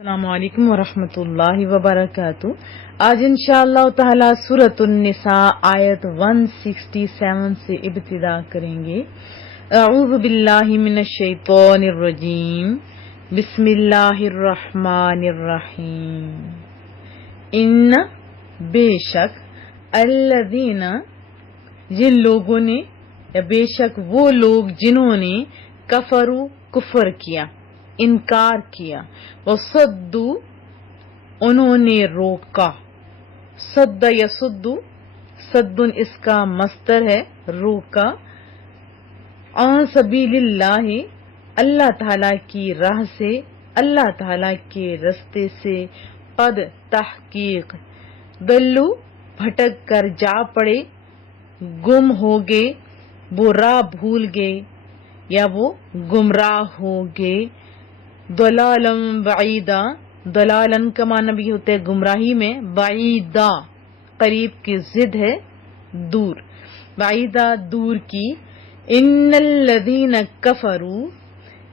السلام علیکم ورحمۃ اللہ وبرکاتہ۔ آج انشاءاللہ تعالی سورۃ النساء آیت 167 سے ابتدا کریں گے۔ اعوذ باللہ من الشیطان الرجیم، بسم اللہ الرحمن الرحیم۔ ان بے شک الذین جن لوگوں نے یا بے شک وہ لوگ جنہوں نے کفروا کفر کیا، انکار کیا، وصدو انہوں نے روکا، صد یصد صد اس کا مصدر ہے روکا، عن سبیل اللہ اللہ تعالی کی راہ سے، اللہ تعالی کے رستے سے، قد تحقیق دلو بھٹک کر جا پڑے، گم ہو گئے، وہ راہ بھول گئے یا وہ گمراہ ہو گئے، ضلالا بعیدا ضلالن کا معنی بھی ہوتا ہے گمراہی میں، بعیدا قریب کی ضد ہے دور، بعیدا دور کی۔ ان الذین کفروا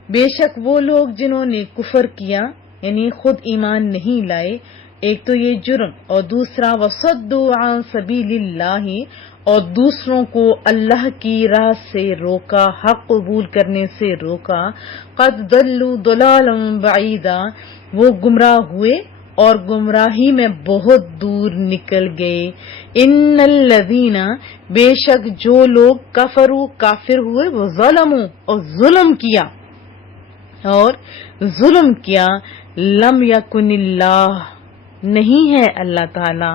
بے شک وہ لوگ جنہوں نے کفر کیا یعنی خود ایمان نہیں لائے، ایک تو یہ جرم، اور دوسرا وصدوا عن سبیل اللہ اور دوسروں کو اللہ کی راہ سے روکا، حق قبول کرنے سے روکا، قد ضلوا ضلالا بعیدا وہ گمراہ ہوئے اور گمراہی میں بہت دور نکل گئے۔ ان الذین بے شک جو لوگ کفروا کافر ہوئے، وہ ظلموا اور ظلم کیا، لم یکن اللہ نہیں ہے اللہ تعالی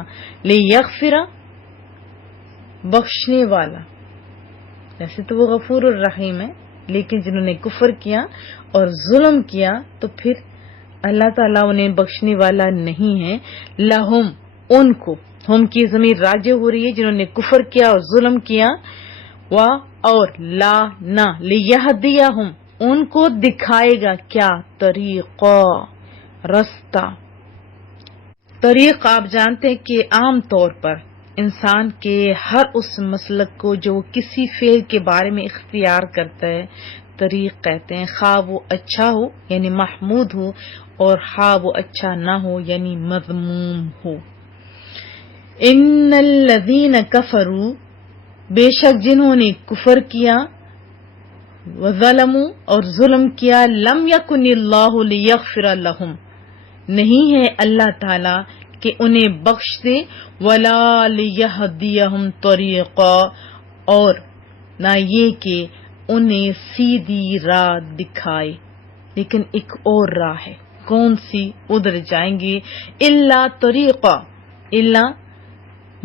لیغفر بخشنے والا، ویسے تو وہ غفور الرحیم ہے، لیکن جنہوں نے کفر کیا اور ظلم کیا تو پھر اللہ تعالیٰ انہیں بخشنے والا نہیں ہے۔ لہم ان کو، ہم کی ضمیر راجع ہو رہی ہے جنہوں نے کفر کیا اور ظلم کیا، اور لا نہ لیہدیہم ان کو دکھائے گا کیا، طریقہ رستہ۔ طریق آپ جانتے ہیں کہ عام طور پر انسان کے ہر اس مسلک کو جو کسی فعل کے بارے میں اختیار کرتا ہے طریق کہتے ہیں، خواہ وہ اچھا ہو یعنی محمود ہو اور خواہ وہ اچھا نہ ہو یعنی مذموم ہو۔ ان الذین کفروا بے شک جنہوں نے کفر کیا، وظلموا اور ظلم کیا، لم یکن اللہ لیغفر لہم نہیں ہے اللہ تعالی کہ انہیں بخش دے، ولا لیہدیہم طریقا اور نہ یہ کہ انہیں سیدھی راہ دکھائے، لیکن ایک اور راہ ہے، کون سی؟ ادھر جائیں گے۔ الا طریقہ الا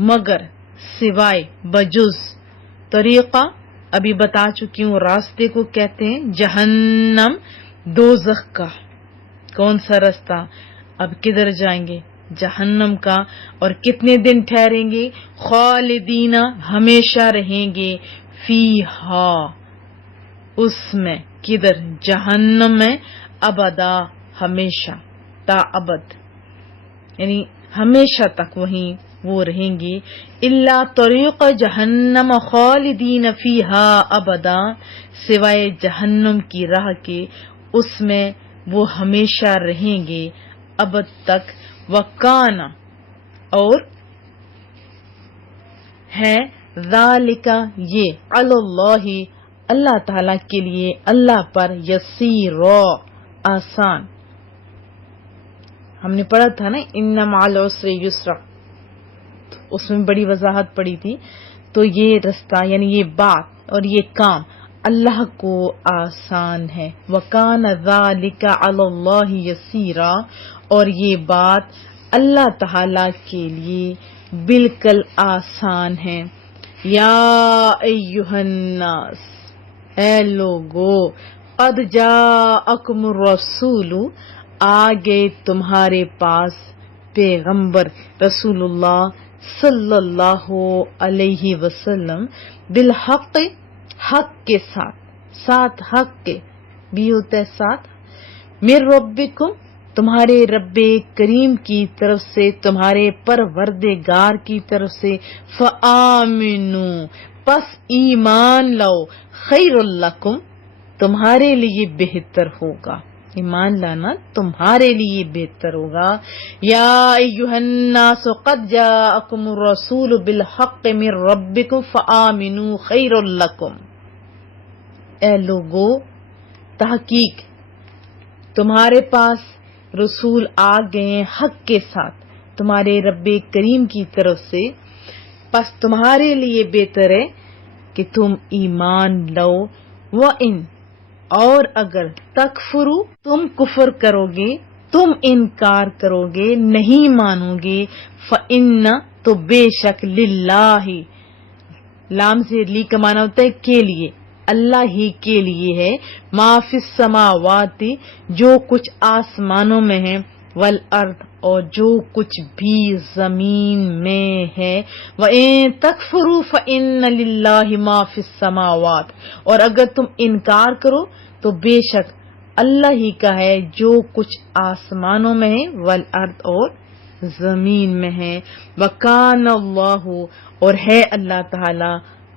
مگر، سوائے، بجز، طریقہ ابھی بتا چکی ہوں راستے کو کہتے ہیں، جہنم دوزخ کا۔ کون سا رستہ؟ اب کدھر جائیں گے؟ جہنم کا، اور کتنے دن ٹھہریں گے؟ خالدین ہمیشہ رہیں گے، فیہا اس میں، کدھر؟ جہنم میں، ابدا ہمیشہ، تا ابد یعنی ہمیشہ تک وہیں وہ رہیں گے۔ الا طریق جہنم خالدین فیہا ابدا سوائے جہنم کی راہ کے، اس میں وہ ہمیشہ رہیں گے ابد تک۔ وکانا اور ہے، ذالک یہ، علی اللہ اللہ تعالی کے لیے، اللہ پر، یسیرا آسان۔ ہم نے پڑھا تھا نا ان مع العسر یسرا، اس میں بڑی وضاحت پڑی تھی، تو یہ رستہ یعنی یہ بات اور یہ کام اللہ کو آسان ہے۔ وکان ذالک علی اللہ یسیرا اور یہ بات اللہ تعالی کے لیے بالکل آسان ہے۔ یا ایہا الناس اے لوگو، قد جاءکم الرسول آ گئے تمہارے پاس پیغمبر رسول اللہ صلی اللہ علیہ وسلم، بالحق حق کے ساتھ حق کے بھی ہوتا ہے ساتھ، من ربکم تمہارے رب کریم کی طرف سے، تمہارے پروردگار کی طرف سے، فآمنوا پس ایمان لاؤ، خیر لکم تمہارے لیے بہتر ہوگا، ایمان لانا تمہارے لیے بہتر ہوگا. یا ایھا الناس قد جاءکم الرسول بالحق من ربکم فآمنوا خیر لکم. اے لوگو، تحقیق تمہارے پاس رسول آ گئے ہیں حق کے ساتھ تمہارے رب کریم کی طرف سے، پس تمہارے لیے بہتر ہے کہ تم ایمان لو. وَإِن اور اگر تکفروا تم کفر کرو گے، تم انکار کرو گے، نہیں مانو گے، فَإِنَّ تو بے شک للہ، لام سے لی کا معنی ہوتا ہے کے لیے، اللہ ہی کے لیے ہے، ما فی السماوات جو کچھ آسمانوں میں ہے، والارض اور جو کچھ بھی زمین میں ہے. وَإِن تَكْفُرُوا فَإِنَّ لِلَّهِ مَا فِي السَّمَاوَاتِ اور اگر تم انکار کرو تو بے شک اللہ ہی کا ہے جو کچھ آسمانوں میں ہے، والارض اور زمین میں ہے. وَكَانَ اللَّهُ اور ہے اللہ تعالی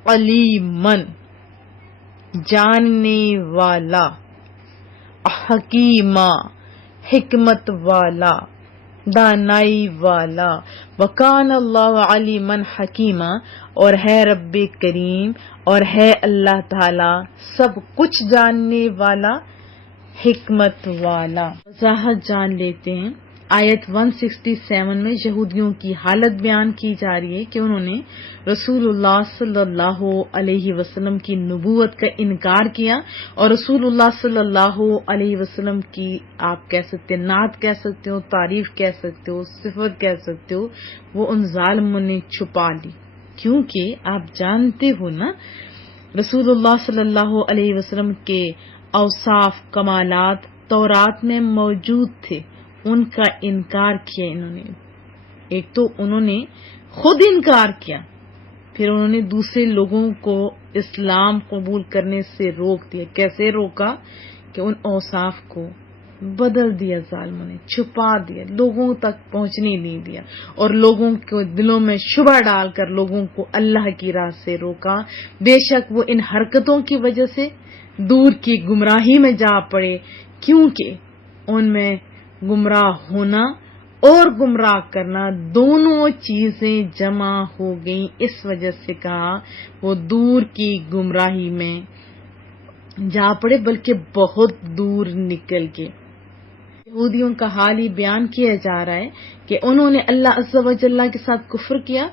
علیمًا جاننے والا، حکیمہ حکمت والا، دانائی والا. وَكَانَ اللَّهُ عَلِيمًا حَكِيمًا اور ہے رب کریم اور ہے اللہ تعالی سب کچھ جاننے والا، حکمت والا. وضاحت جان لیتے ہیں. آیت 167 میں یہودیوں کی حالت بیان کی جا رہی ہے کہ انہوں نے رسول اللہ صلی اللہ علیہ وسلم کی نبوت کا انکار کیا، اور رسول اللہ صلی اللہ علیہ وسلم کی آپ کہہ سکتے ہیں نعت کہہ سکتے ہو، تعریف کہہ سکتے ہو، صفت کہہ سکتے ہو، وہ ان ظالموں نے چھپا لی. کیونکہ آپ جانتے ہو نا رسول اللہ صلی اللہ علیہ وسلم کے اوصاف کمالات تورات میں موجود تھے، ان کا انکار کیا انہوں نے. ایک تو انہوں نے خود انکار کیا، پھر انہوں نے دوسرے لوگوں کو اسلام قبول کرنے سے روک دیا. کیسے روکا؟ کہ ان اوصاف کو بدل دیا ظالموں نے، چھپا دیا، لوگوں تک پہنچنے نہیں دیا، اور لوگوں کے دلوں میں شبہ ڈال کر لوگوں کو اللہ کی راہ سے روکا. بے شک وہ ان حرکتوں کی وجہ سے دور کی گمراہی میں جا پڑے، کیونکہ ان میں گمراہ ہونا اور گمراہ کرنا دونوں چیزیں جمع ہو گئیں. اس وجہ سے کہا وہ دور کی گمراہی میں جا پڑے، بلکہ بہت دور نکل کے. یہودیوں کا حال ہی بیان کیا جا رہا ہے کہ انہوں نے اللہ عز و جل کے ساتھ کفر کیا،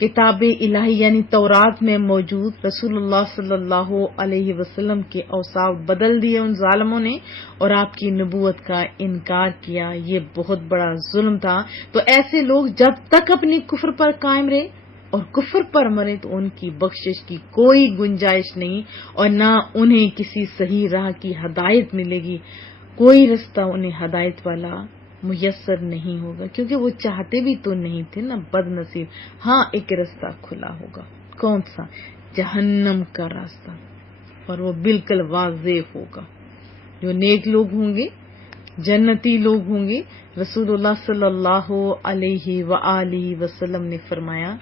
کتاب الہی یعنی تورات میں موجود رسول اللہ صلی اللہ علیہ وسلم کے اوصاف بدل دیے ان ظالموں نے، اور آپ کی نبوت کا انکار کیا. یہ بہت بڑا ظلم تھا. تو ایسے لوگ جب تک اپنی کفر پر قائم رہے اور کفر پر مرے تو ان کی بخشش کی کوئی گنجائش نہیں، اور نہ انہیں کسی صحیح راہ کی ہدایت ملے گی. کوئی رستہ انہیں ہدایت والا میسر نہیں ہوگا، کیونکہ وہ چاہتے بھی تو نہیں تھے نا، بد نصیب. ہاں ایک رستہ کھلا ہوگا، کون سا؟ جہنم کا راستہ، اور وہ بالکل واضح ہوگا. جو نیک لوگ ہوں گے، جنتی لوگ ہوں گے. رسول اللہ صلی اللہ علیہ وآلہ وسلم نے فرمایا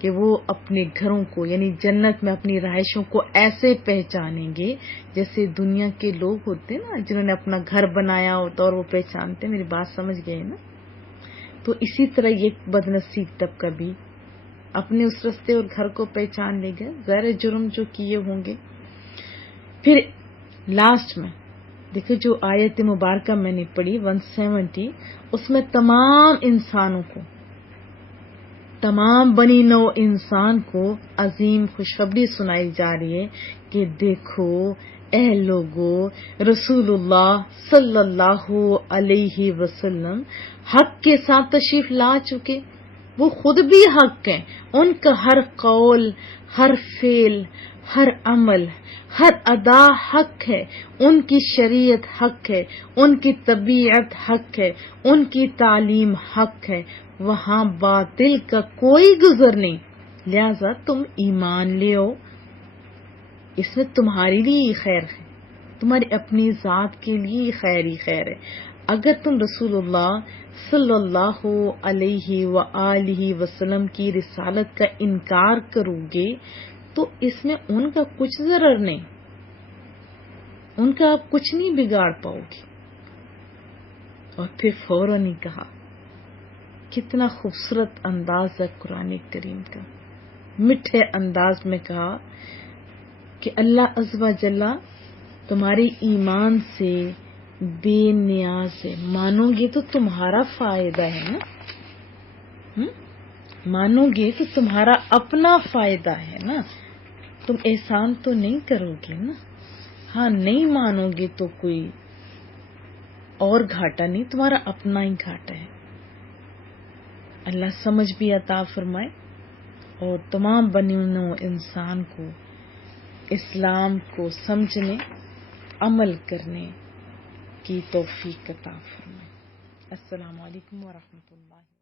کہ وہ اپنے گھروں کو یعنی جنت میں اپنی رہائشوں کو ایسے پہچانیں گے جیسے دنیا کے لوگ ہوتے نا، جنہوں نے اپنا گھر بنایا ہوتا اور وہ پہچانتے. میری بات سمجھ گئے نا؟ تو اسی طرح یہ بد نصیب طبقہ بھی اپنے اس رستے اور گھر کو پہچان لے گا، ظاہر جرم جو کیے ہوں گے. پھر لاسٹ میں دیکھیں جو آیت مبارکہ میں نے پڑھی 170، اس میں تمام انسانوں کو، تمام بنی نو انسان کو عظیم خوشخبری سنائی جا رہی ہے کہ دیکھو اے لوگو، رسول اللہ صلی اللہ علیہ وسلم حق کے ساتھ تشریف لا چکے. وہ خود بھی حق ہیں، ان کا ہر قول، ہر فعل، ہر عمل، ہر ادا حق ہے. ان کی شریعت حق ہے، ان کی طبیعت حق ہے، ان کی تعلیم حق ہے. وہاں باطل کا کوئی گزر نہیں. لہذا تم ایمان لے آؤ، اس میں تمہارے لیے خیر ہے، تمہاری اپنی ذات کے لیے خیر ہی خیر ہے. اگر تم رسول اللہ صلی اللہ علیہ وآلہ وسلم کی رسالت کا انکار کرو گے تو اس میں ان کا کچھ ضرر نہیں، ان کا آپ کچھ نہیں بگاڑ پاؤ گے. اور پھر فوراً ہی کہا. کتنا خوبصورت انداز ہے قرآن کریم کا. میٹھے انداز میں کہا کہ اللہ عز و جل تمہاری ایمان سے بے نیاز ہے. مانو گے تو تمہارا فائدہ ہے نا، مانو گے تو تمہارا اپنا فائدہ ہے نا. تم احسان تو نہیں کرو گے نا. ہاں نہیں مانو گے تو کوئی اور گھاٹا نہیں، تمہارا اپنا ہی گھاٹا ہے. اللہ سمجھ بھی عطا فرمائے اور تمام بنی نوع انسان کو اسلام کو سمجھنے، عمل کرنے کی توفیق عطا فرمائے. السلام علیکم ورحمۃ اللہ.